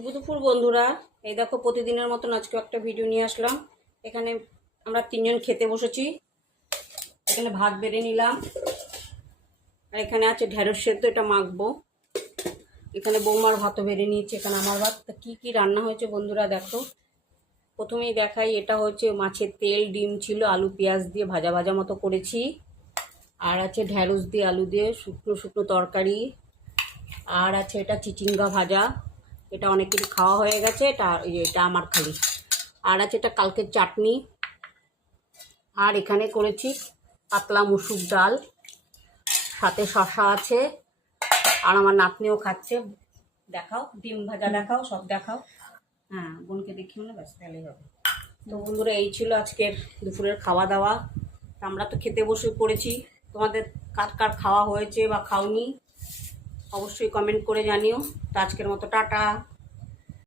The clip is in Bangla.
শুভ দুপুর বন্ধুরা। এই দেখো প্রতিদিনের মতন আজকে একটা ভিডিও নিয়ে আসলাম। এখানে আমরা তিনজন খেতে বসেছি। এখানে ভাত বেড়ে নিলাম, আর এখানে আছে ঢেঁড়স সেদ্ধ, এটা মাখবো। এখানে বৌমার ভাতও বেড়ে নিয়েছে, এখানে আমার ভাত। তা কী কী রান্না হয়েছে বন্ধুরা দেখো। প্রথমেই দেখাই, এটা হচ্ছে মাছের তেল, ডিম ছিল, আলু পেঁয়াজ দিয়ে ভাজা ভাজা মতো করেছি। আর আছে ঢেঁড়স দিয়ে আলু দিয়ে শুকনো শুকনো তরকারি। আর আছে এটা চিচিঙ্গা ভাজা, এটা অনেকেরই খাওয়া হয়ে গেছে, এটা আমার খালি। আর আছে এটা কালকের চাটনি। আর এখানে করেছি পাতলা মুসুর ডাল, সাথে শশা আছে। আর আমার নাতনিও খাচ্ছে। দেখাও, ডিম ভাজা দেখাও, সব দেখাও। হ্যাঁ, বোনকে দেখিও না, ব্যাস তাহলেই হবে। তো বন্ধুরা, এই ছিল আজকের দুপুরের খাওয়া দাওয়া। আমরা তো খেতে বসে পড়েছি। তোমাদের কার কার খাওয়া হয়েছে বা খাওনি অবশ্যই কমেন্ট করে জানিও। তো আজকের মতো টাটা।